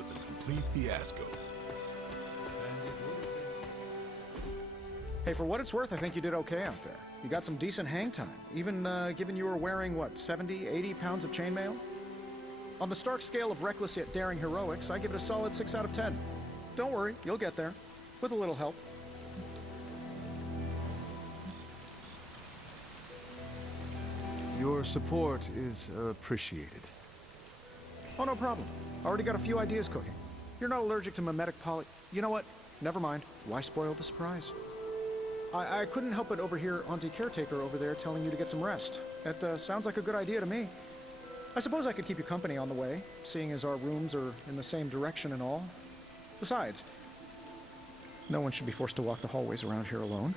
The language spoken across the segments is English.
was a complete fiasco. Hey, for what it's worth, I think you did okay out there. You got some decent hang time, even given you were wearing, what, 70, 80 pounds of chainmail? On the Stark scale of reckless yet daring heroics, I give it a solid 6 out of 10. Don't worry, you'll get there. With a little help. Your support is appreciated. Oh, no problem. Already got a few ideas cooking. You're not allergic to mimetic poly... You know what? Never mind. Why spoil the surprise? I couldn't help but overhear Auntie Caretaker over there telling you to get some rest. That sounds like a good idea to me. I suppose I could keep you company on the way, seeing as our rooms are in the same direction and all. Besides, no one should be forced to walk the hallways around here alone.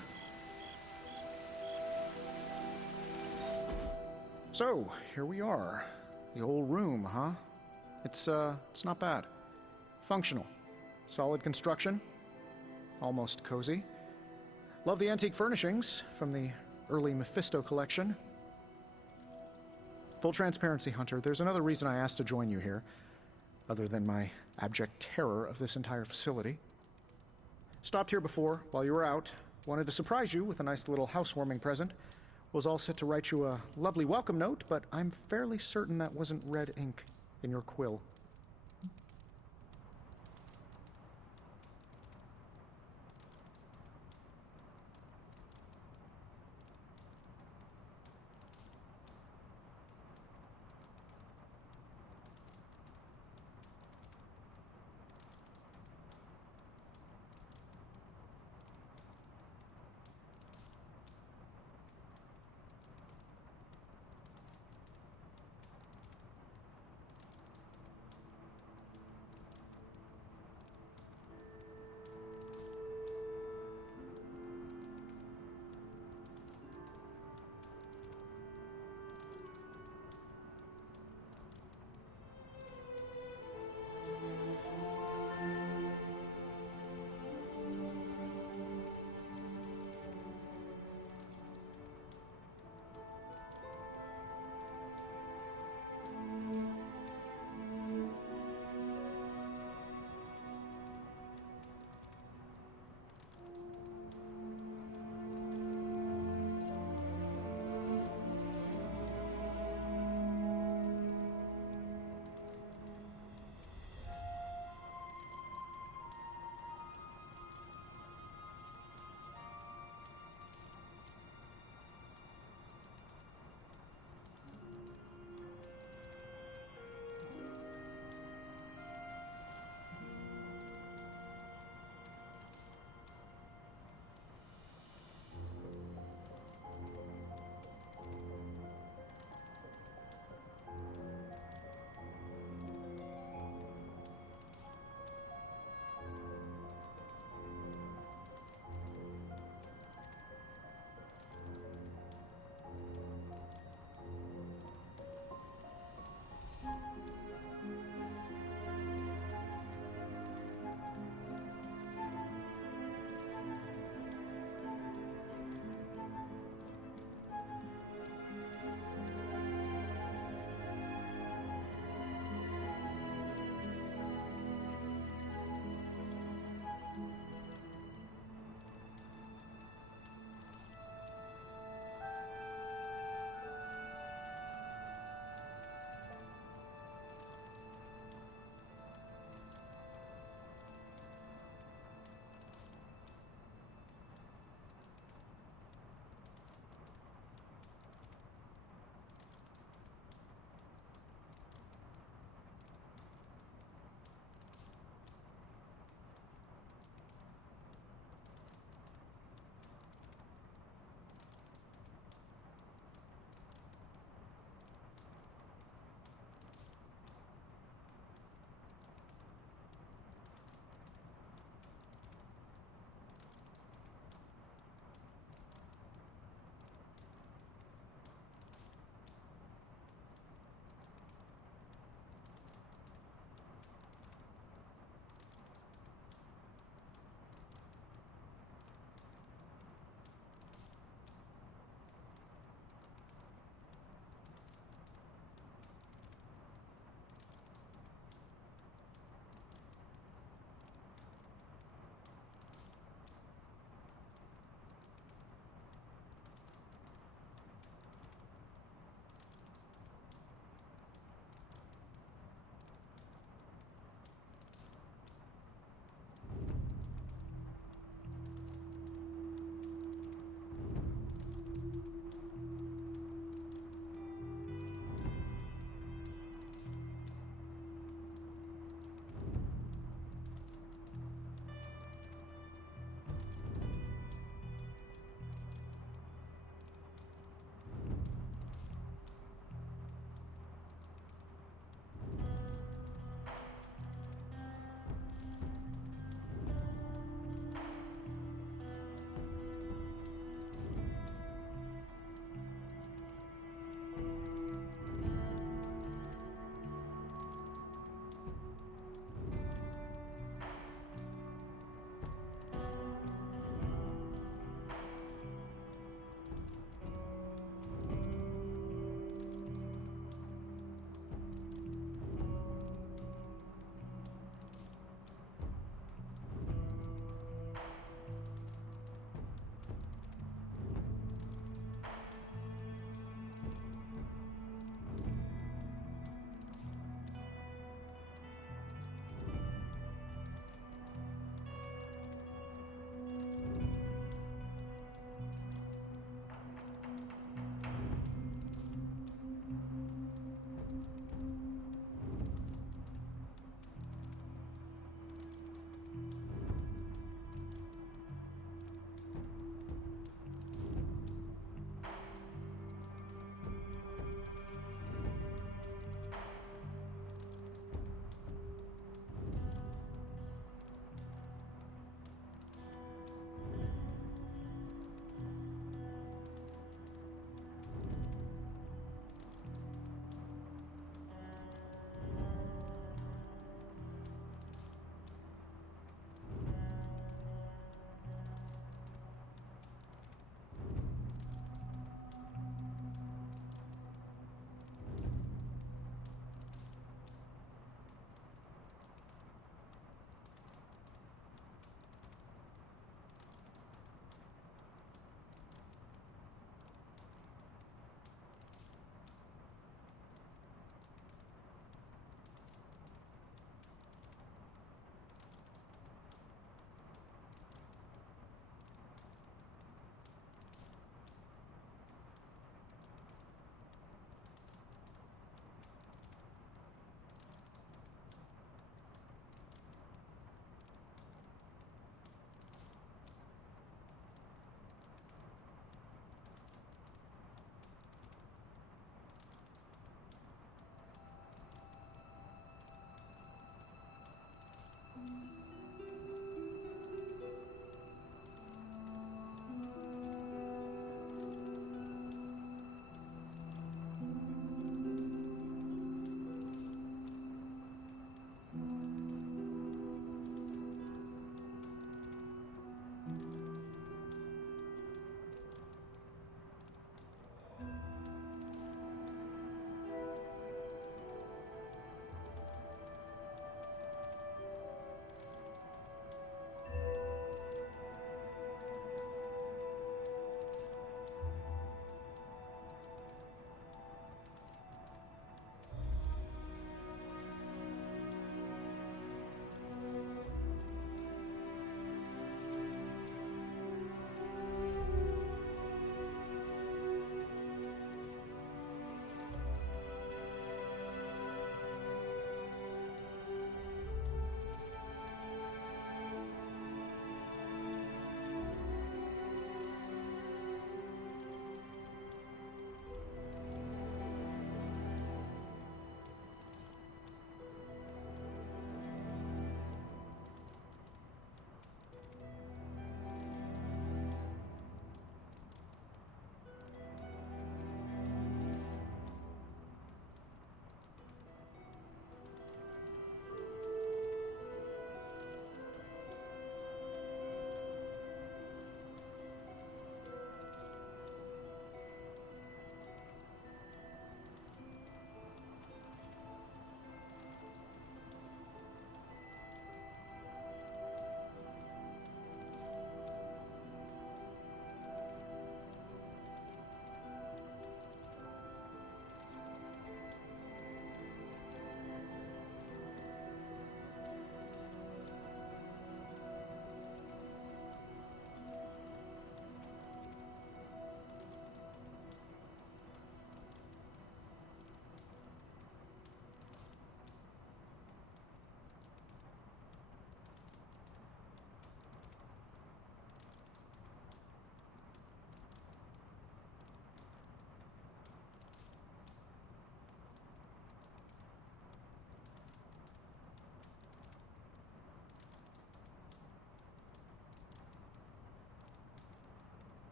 So, here we are. The old room, huh? It's not bad. Functional. Solid construction. Almost cozy. Love the antique furnishings from the early Mephisto collection. Full transparency, Hunter, there's another reason I asked to join you here, other than my abject terror of this entire facility. Stopped here before, while you were out. Wanted to surprise you with a nice little housewarming present. Was all set to write you a lovely welcome note, but I'm fairly certain that wasn't red ink in your quill.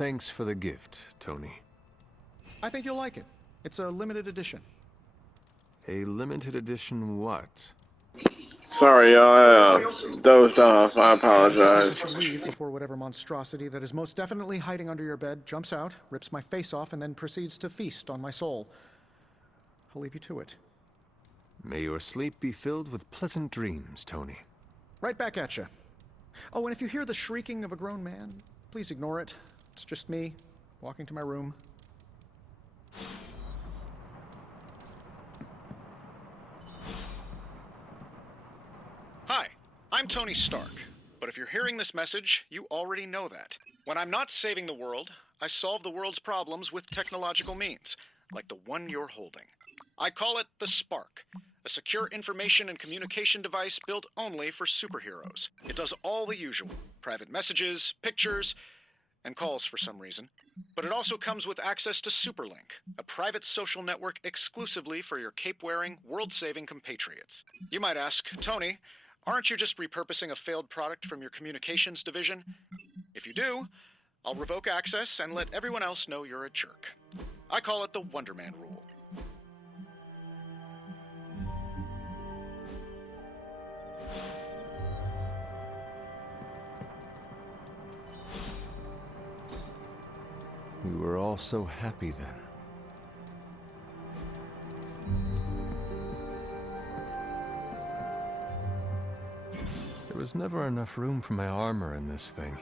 Thanks for the gift, Tony. I think you'll like it. It's a limited edition. A limited edition what? Sorry, y'all. Dozed off. I apologize. To leave before whatever monstrosity that is most definitely hiding under your bed jumps out, rips my face off, and then proceeds to feast on my soul. I'll leave you to it. May your sleep be filled with pleasant dreams, Tony. Right back at you. Oh, and if you hear the shrieking of a grown man, please ignore it. It's just me, walking to my room. Hi, I'm Tony Stark. But if you're hearing this message, you already know that. When I'm not saving the world, I solve the world's problems with technological means, like the one you're holding. I call it the Spark, a secure information and communication device built only for superheroes. It does all the usual, private messages, pictures, and calls for some reason. But it also comes with access to Superlink, a private social network exclusively for your cape-wearing, world-saving compatriots. You might ask, Tony, aren't you just repurposing a failed product from your communications division? If you do, I'll revoke access and let everyone else know you're a jerk. I call it the Wonder Man rule. We were all so happy then. There was never enough room for my armor in this thing.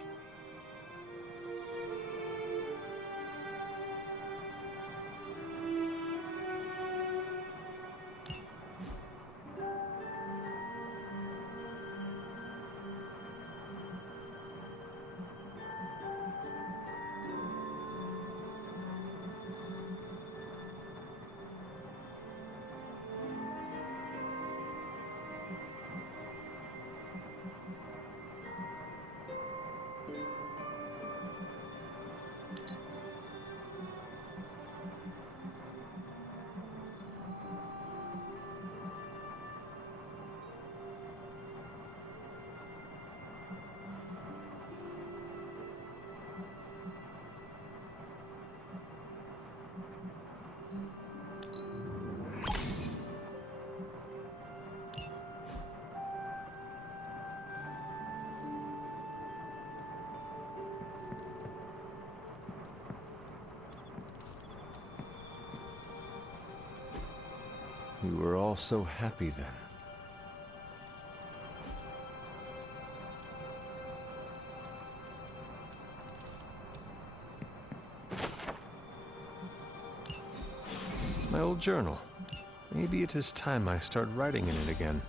We were all so happy then. My old journal. Maybe it is time I start writing in it again.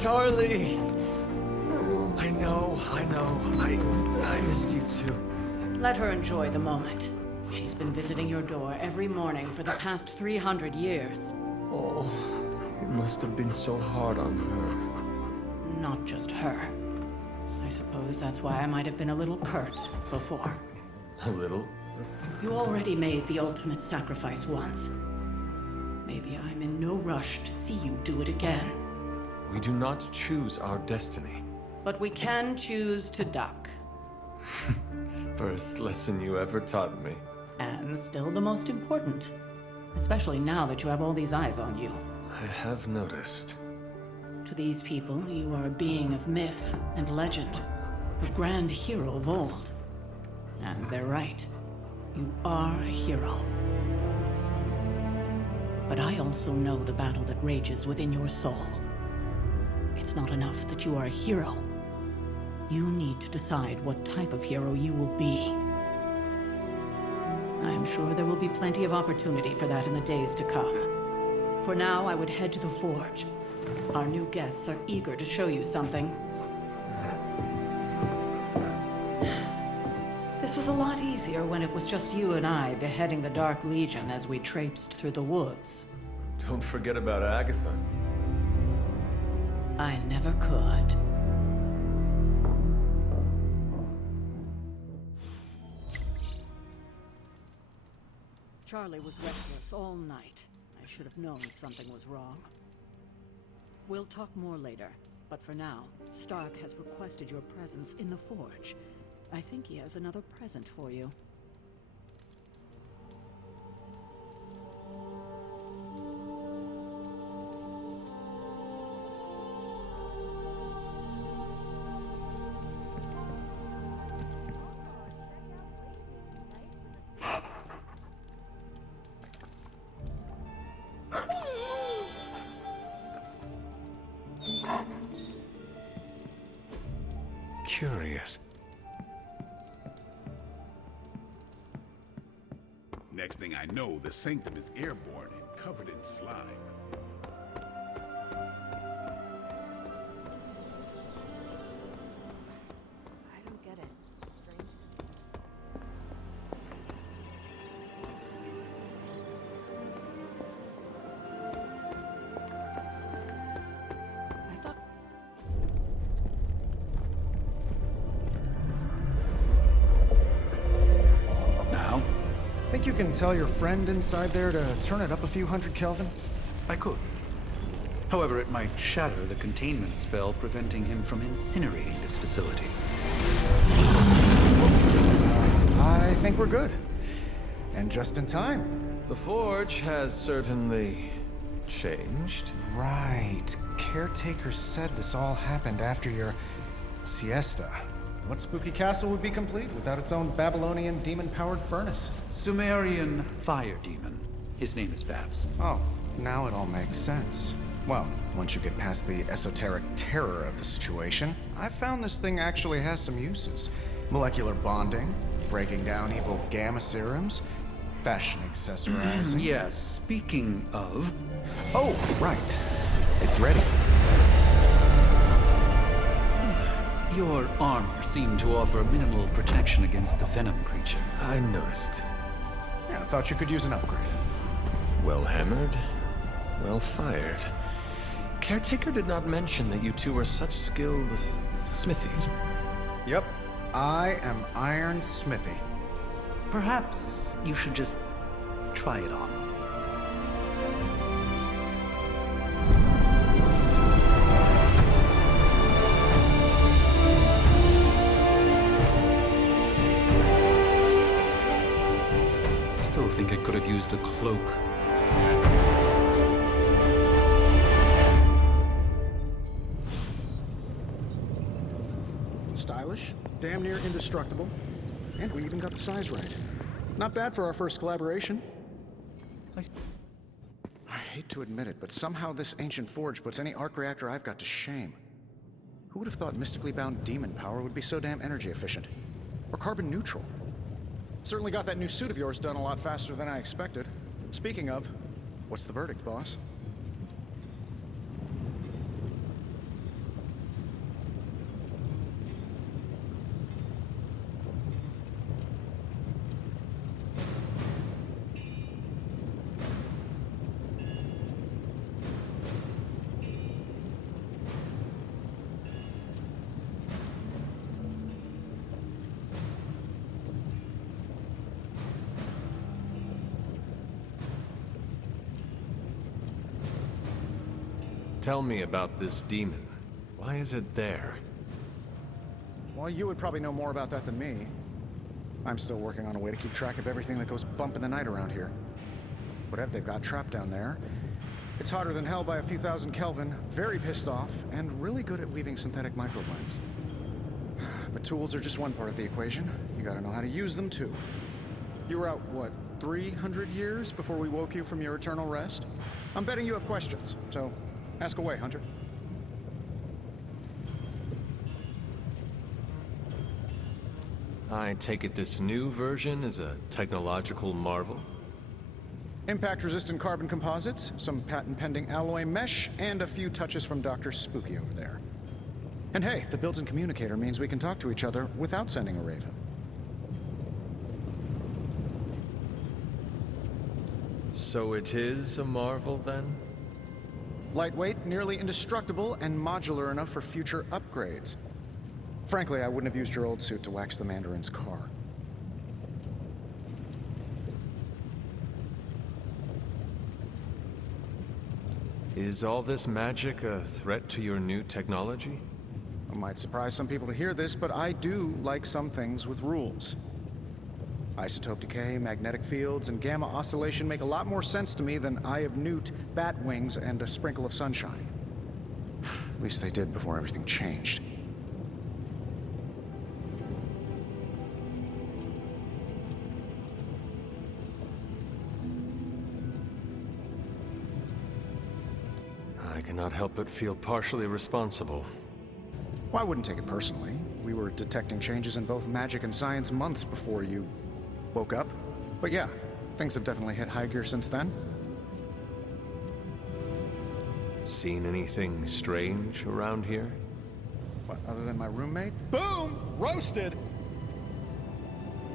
Charlie! I know. I missed you too. Let her enjoy the moment. She's been visiting your door every morning for the past 300 years. Oh, it must have been so hard on her. Not just her. I suppose that's why I might have been a little curt before. A little? You already made the ultimate sacrifice once. Maybe I'm in no rush to see you do it again. We do not choose our destiny. But we can choose to duck. First lesson you ever taught me. And still the most important. Especially now that you have all these eyes on you. I have noticed. To these people, you are a being of myth and legend. A grand hero of old. And they're right. You are a hero. But I also know the battle that rages within your soul. It's not enough that you are a hero. You need to decide what type of hero you will be. I am sure there will be plenty of opportunity for that in the days to come. For now, I would head to the Forge. Our new guests are eager to show you something. This was a lot easier when it was just you and I beheading the Dark Legion as we traipsed through the woods. Don't forget about Agatha. I never could. Charlie was restless all night. I should have known something was wrong. We'll talk more later, but for now, Stark has requested your presence in the Forge. I think he has another present for you. Curious. Next thing I know, the Sanctum is airborne and covered in slime. I don't get it. Strange. I thought... Now? Think you can tell your friend inside there to turn it up a few hundred Kelvin? I could. However, it might shatter the containment spell preventing him from incinerating this facility. I think we're good. And just in time. The Forge has certainly changed. Right. Caretaker said this all happened after your siesta. What spooky castle would be complete without its own Babylonian demon-powered furnace? Sumerian fire demon. His name is Babs. Oh, now it all makes sense. Well, once you get past the esoteric terror of the situation, I've found this thing actually has some uses. Molecular bonding, breaking down evil gamma serums, fashion accessorizing. Yes, speaking of... Oh, right. It's ready. Your armor seemed to offer minimal protection against the venom creature. I noticed. Yeah, I thought you could use an upgrade. Well hammered, well fired. Caretaker did not mention that you two were such skilled smithies. Yep. I am Iron Smithy. Perhaps you should just try it on. Still think it could have used a cloak. Stylish, damn near indestructible, and we even got the size right. Not bad for our first collaboration. I hate to admit it, but somehow this ancient forge puts any arc reactor I've got to shame. Who would have thought mystically bound demon power would be so damn energy efficient? Or carbon neutral? Certainly got that new suit of yours done a lot faster than I expected. Speaking of, what's the verdict, boss? Tell me about this demon. Why is it there? Well, you would probably know more about that than me. I'm still working on a way to keep track of everything that goes bump in the night around here. Whatever they've got trapped down there, it's hotter than hell by a few thousand Kelvin, very pissed off, and really good at weaving synthetic microblends. But tools are just one part of the equation. You gotta know how to use them, too. You were out, what, 300 years before we woke you from your eternal rest? I'm betting you have questions, so ask away, Hunter. I take it this new version is a technological marvel? Impact-resistant carbon composites, some patent-pending alloy mesh, and a few touches from Dr. Spooky over there. And hey, the built-in communicator means we can talk to each other without sending a raven. So it is a marvel, then? Lightweight, nearly indestructible, and modular enough for future upgrades. Frankly, I wouldn't have used your old suit to wax the Mandarin's car. Is all this magic a threat to your new technology? It might surprise some people to hear this, but I do like some things with rules. Isotope decay, magnetic fields, and gamma oscillation make a lot more sense to me than Eye of Newt, bat wings, and a sprinkle of sunshine. At least they did before everything changed. I cannot help but feel partially responsible. Well, I wouldn't take it personally. We were detecting changes in both magic and science months before you woke up. But yeah, things have definitely hit high gear since then. Seen anything strange around here? What, other than my roommate? Boom! Roasted!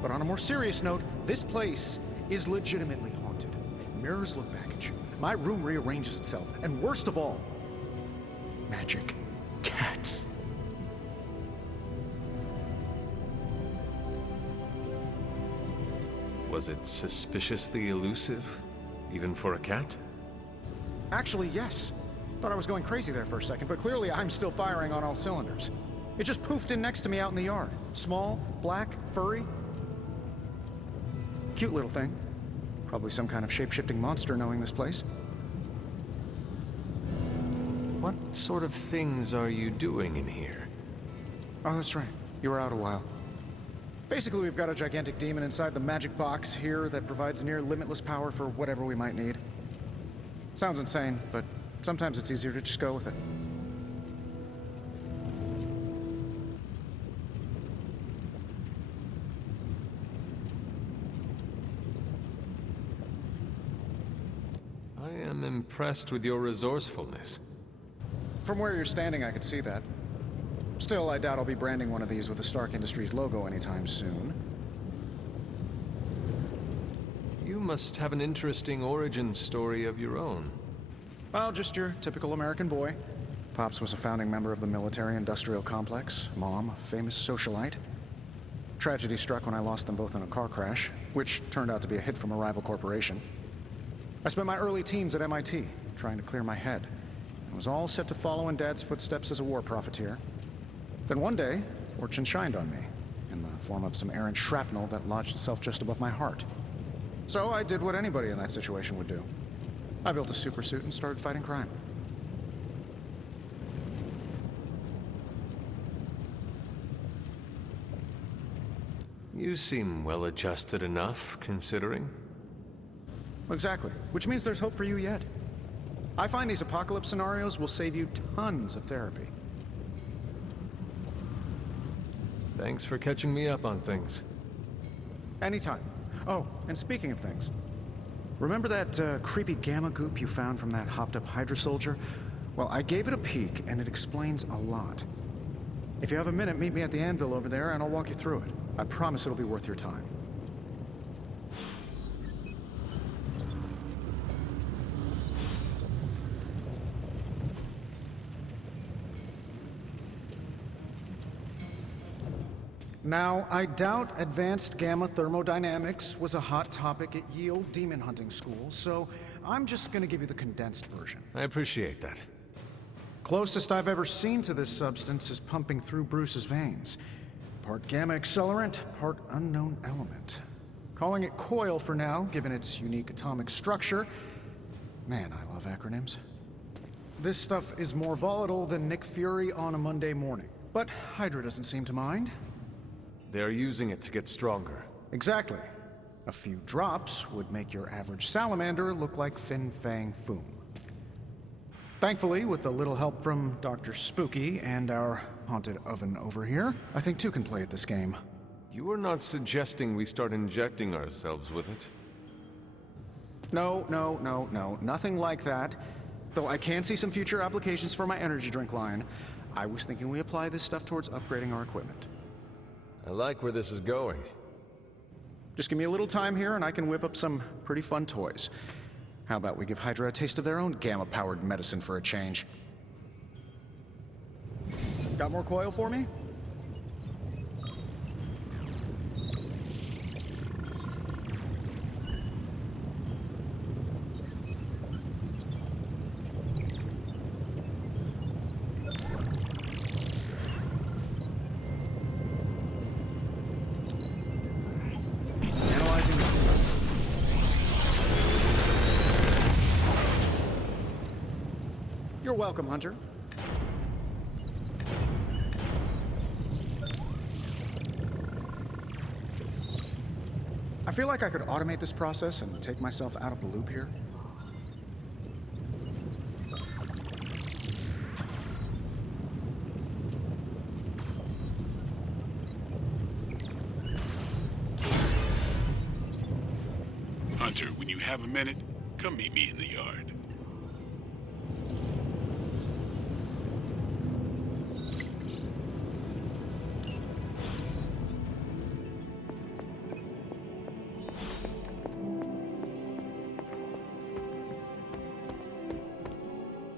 But on a more serious note, this place is legitimately haunted. Mirrors look back at you. My room rearranges itself. And worst of all, magic cats. Was it suspiciously elusive, even for a cat? Actually, yes. Thought I was going crazy there for a second, but clearly I'm still firing on all cylinders. It just poofed in next to me out in the yard. Small, black, furry. Cute little thing. Probably some kind of shape-shifting monster knowing this place. What sort of things are you doing in here? Oh, that's right. You were out a while. Basically, we've got a gigantic demon inside the magic box here that provides near limitless power for whatever we might need. Sounds insane, but sometimes it's easier to just go with it. I am impressed with your resourcefulness. From where you're standing, I could see that. Still, I doubt I'll be branding one of these with the Stark Industries logo anytime soon. You must have an interesting origin story of your own. Well, just your typical American boy. Pops was a founding member of the military-industrial complex. Mom, a famous socialite. Tragedy struck when I lost them both in a car crash, which turned out to be a hit from a rival corporation. I spent my early teens at MIT, trying to clear my head. I was all set to follow in Dad's footsteps as a war profiteer. Then one day, fortune shined on me, in the form of some errant shrapnel that lodged itself just above my heart. So I did what anybody in that situation would do. I built a supersuit and started fighting crime. You seem well-adjusted enough, considering. Exactly, which means there's hope for you yet. I find these apocalypse scenarios will save you tons of therapy. Thanks for catching me up on things. Anytime. Oh, and speaking of things, remember that creepy gamma goop you found from that hopped-up Hydra soldier? Well, I gave it a peek, and it explains a lot. If you have a minute, meet me at the anvil over there, and I'll walk you through it. I promise it'll be worth your time. Now, I doubt advanced gamma thermodynamics was a hot topic at Yield Demon Hunting School, so I'm just gonna give you the condensed version. I appreciate that. Closest I've ever seen to this substance is pumping through Bruce's veins. Part gamma accelerant, part unknown element. Calling it coil for now, given its unique atomic structure. Man, I love acronyms. This stuff is more volatile than Nick Fury on a Monday morning. But Hydra doesn't seem to mind. They're using it to get stronger. Exactly. A few drops would make your average salamander look like Fin Fang Foom. Thankfully, with a little help from Dr. Spooky and our haunted oven over here, I think two can play at this game. You are not suggesting we start injecting ourselves with it? No, nothing like that. Though I can see some future applications for my energy drink line. I was thinking we apply this stuff towards upgrading our equipment. I like where this is going. Just give me a little time here and I can whip up some pretty fun toys. How about we give Hydra a taste of their own gamma-powered medicine for a change? Got more coil for me? You're welcome, Hunter. I feel like I could automate this process and take myself out of the loop here. Hunter, when you have a minute, come meet me in the yard.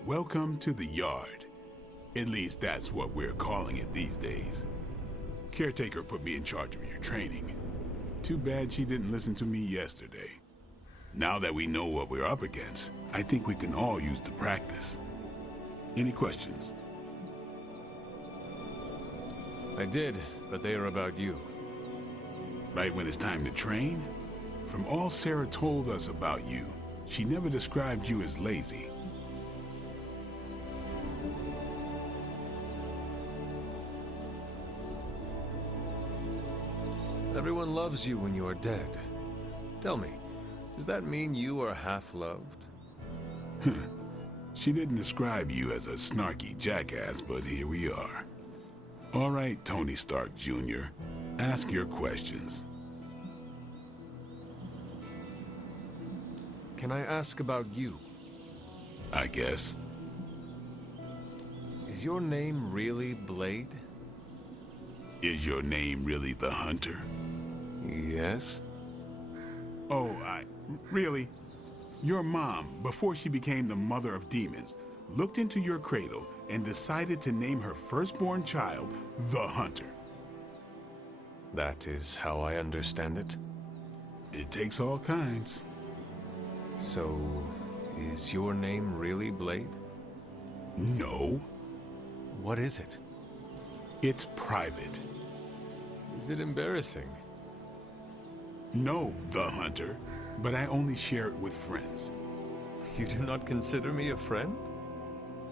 Welcome to the yard. At least that's what we're calling it these days. Caretaker put me in charge of your training. Too bad she didn't listen to me yesterday. Now that we know what we're up against, I think we can all use the practice. Any questions? I did, but they are about you. Right when it's time to train? From all Sarah told us about you, she never described you as lazy. Everyone loves you when you are dead. Tell me, does that mean you are half-loved? She didn't describe you as a snarky jackass, but here we are. All right, Tony Stark Jr., ask your questions. Can I ask about you? I guess. Is your name really Blade? Is your name really the Hunter? Yes. Oh, really? Your mom, before she became the mother of demons, looked into your cradle and decided to name her firstborn child the Hunter. That is how I understand it. It takes all kinds. So, is your name really Blade? No. What is it? It's private. Is it embarrassing? No, the Hunter, but I only share it with friends. You do not consider me a friend?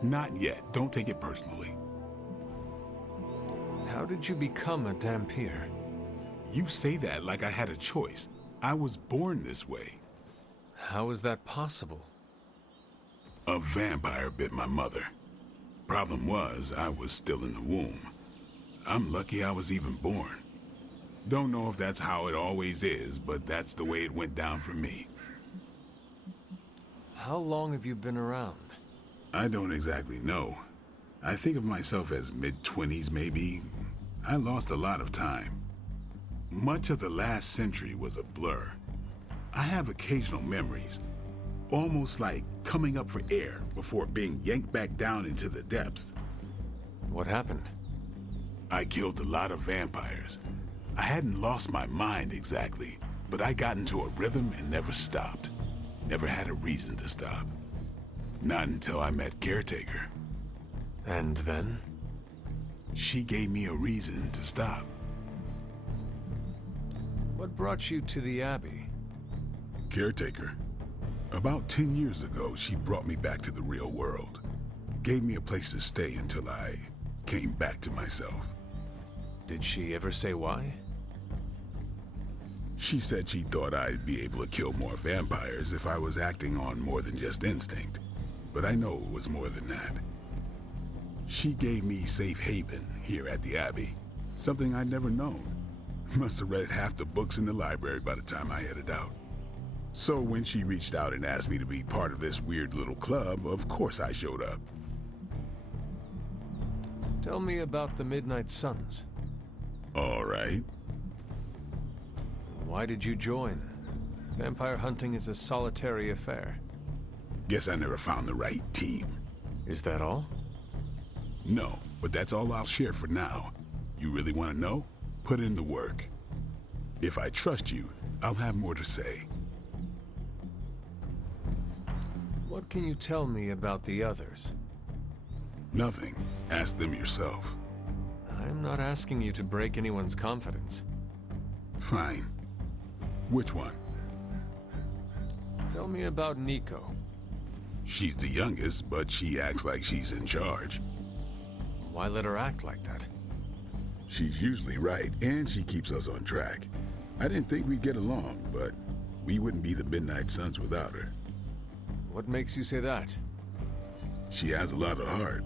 Not yet. Don't take it personally. How did you become a Dhampir? You say that like I had a choice. I was born this way. How is that possible? A vampire bit my mother. Problem was, I was still in the womb. I'm lucky I was even born. Don't know if that's how it always is, but that's the way it went down for me. How long have you been around? I don't exactly know. I think of myself as mid-20s, maybe. I lost a lot of time. Much of the last century was a blur. I have occasional memories, almost like coming up for air before being yanked back down into the depths. What happened? I killed a lot of vampires. I hadn't lost my mind exactly, but I got into a rhythm and never stopped. Never had a reason to stop. Not until I met Caretaker. And then? She gave me a reason to stop. What brought you to the Abbey? Caretaker. About 10 years ago, she brought me back to the real world. Gave me a place to stay until I came back to myself. Did she ever say why? She said she thought I'd be able to kill more vampires if I was acting on more than just instinct. But I know it was more than that. She gave me safe haven here at the Abbey, something I'd never known. Must have read half the books in the library by the time I headed out. So when she reached out and asked me to be part of this weird little club, of course I showed up. Tell me about the Midnight Suns. All right. Why did you join? Vampire hunting is a solitary affair. Guess I never found the right team. Is that all? No, but that's all I'll share for now. You really want to know? Put in the work. If I trust you, I'll have more to say. What can you tell me about the others? Nothing. Ask them yourself. I'm not asking you to break anyone's confidence. Fine. Which one? Tell me about Nico. She's the youngest, but she acts like she's in charge. Why let her act like that? She's usually right, and she keeps us on track. I didn't think we'd get along, but we wouldn't be the Midnight Suns without her. What makes you say that? She has a lot of heart,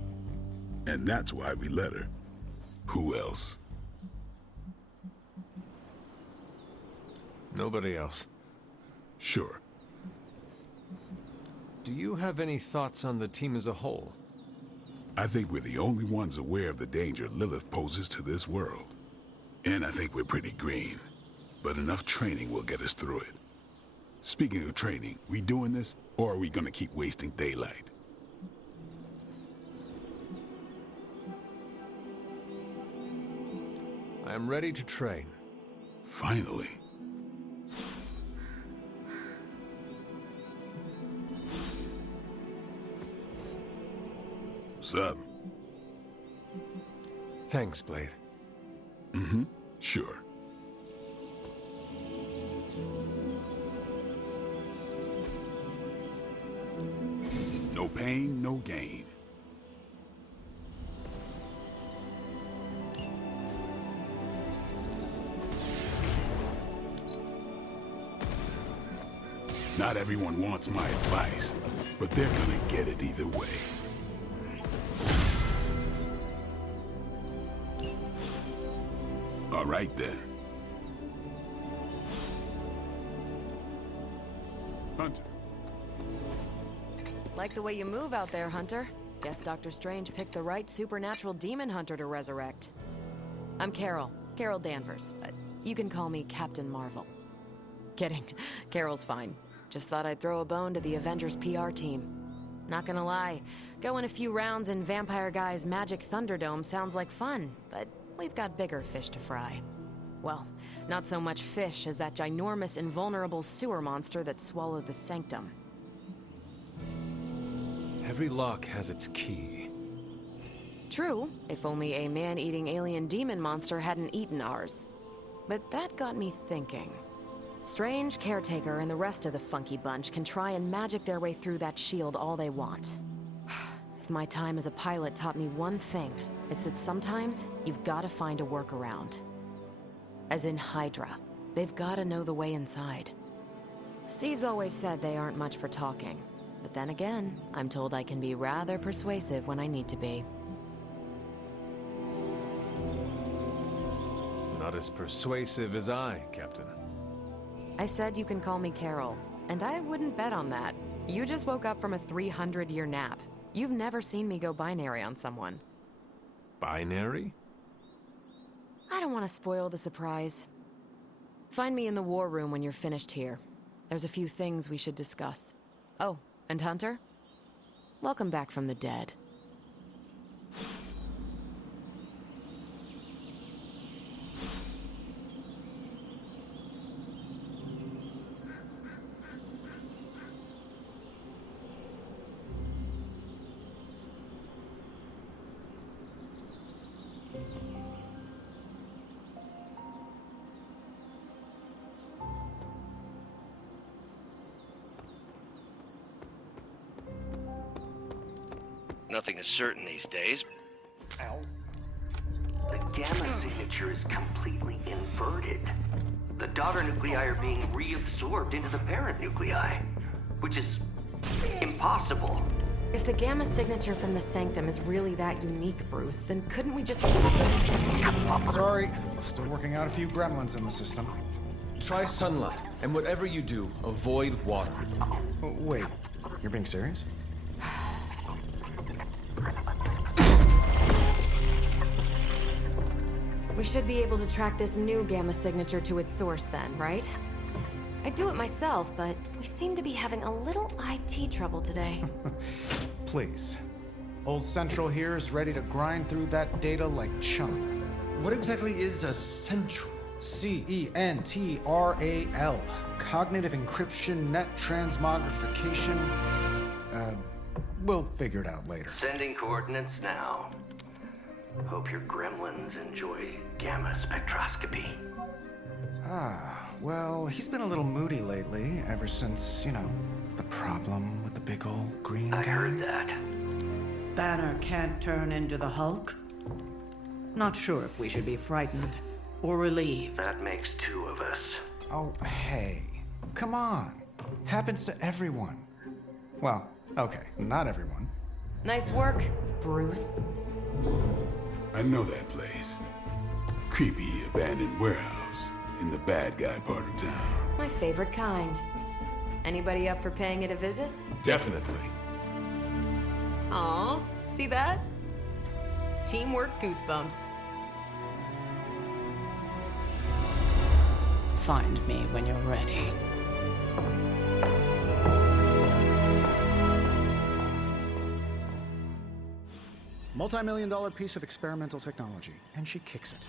and that's why we let her. Who else? Nobody else. Sure. Do you have any thoughts on the team as a whole? I think we're the only ones aware of the danger Lilith poses to this world. And I think we're pretty green. But enough training will get us through it. Speaking of training, we doing this, or are we gonna keep wasting daylight? I am ready to train. Finally. What's up? Thanks, Blade. Mm-hmm. Sure. No pain, no gain. Not everyone wants my advice, but they're gonna get it either way. All right, then. Hunter. Like the way you move out there, Hunter. Guess Dr. Strange picked the right supernatural demon hunter to resurrect. I'm Carol. Carol Danvers. You can call me Captain Marvel. Kidding. Carol's fine. Just thought I'd throw a bone to the Avengers PR team. Not gonna lie, going a few rounds in Vampire Guy's Magic Thunderdome sounds like fun, but we've got bigger fish to fry. Well, not so much fish as that ginormous invulnerable sewer monster that swallowed the Sanctum. Every lock has its key. True, if only a man-eating alien demon monster hadn't eaten ours. But that got me thinking. Strange, Caretaker, and the rest of the funky bunch can try and magic their way through that shield all they want. If my time as a pilot taught me one thing, it's that sometimes you've got to find a workaround. As in Hydra, they've got to know the way inside. Steve's always said they aren't much for talking. But then again, I'm told I can be rather persuasive when I need to be. Not as persuasive as I, Captain. I said you can call me Carol, and I wouldn't bet on that. You just woke up from a 300-year nap. You've never seen me go binary on someone. Binary? I don't want to spoil the surprise. Find me in the war room when you're finished here. There's a few things we should discuss. Oh, and Hunter? Welcome back from the dead. Nothing is certain these days. Ow. The gamma signature is completely inverted. The daughter nuclei are being reabsorbed into the parent nuclei, which is impossible. If the gamma signature from the Sanctum is really that unique, Bruce, then couldn't we just... Sorry, still working out a few gremlins in the system. Try sunlight, and whatever you do, avoid water. Oh, wait, you're being serious? We should be able to track this new gamma signature to its source then, right? I'd do it myself, but we seem to be having a little IT trouble today. Please. Old Central here is ready to grind through that data like chum. What exactly is a central? CENTRAL. Cognitive encryption, net transmogrification. We'll figure it out later. Sending coordinates now. Hope your gremlins enjoy gamma spectroscopy. Well, he's been a little moody lately, ever since, you know, the problem with the big old green guy. I heard that. Banner can't turn into the Hulk? Not sure if we should be frightened or relieved. That makes two of us. Oh, hey. Come on. Happens to everyone. Well, okay, not everyone. Nice work, Bruce. I know that place. Creepy abandoned warehouse in the bad guy part of town. My favorite kind. Anybody up for paying it a visit? Definitely. Aw, see that? Teamwork goosebumps. Find me when you're ready. Multi-million-dollar piece of experimental technology, and she kicks it.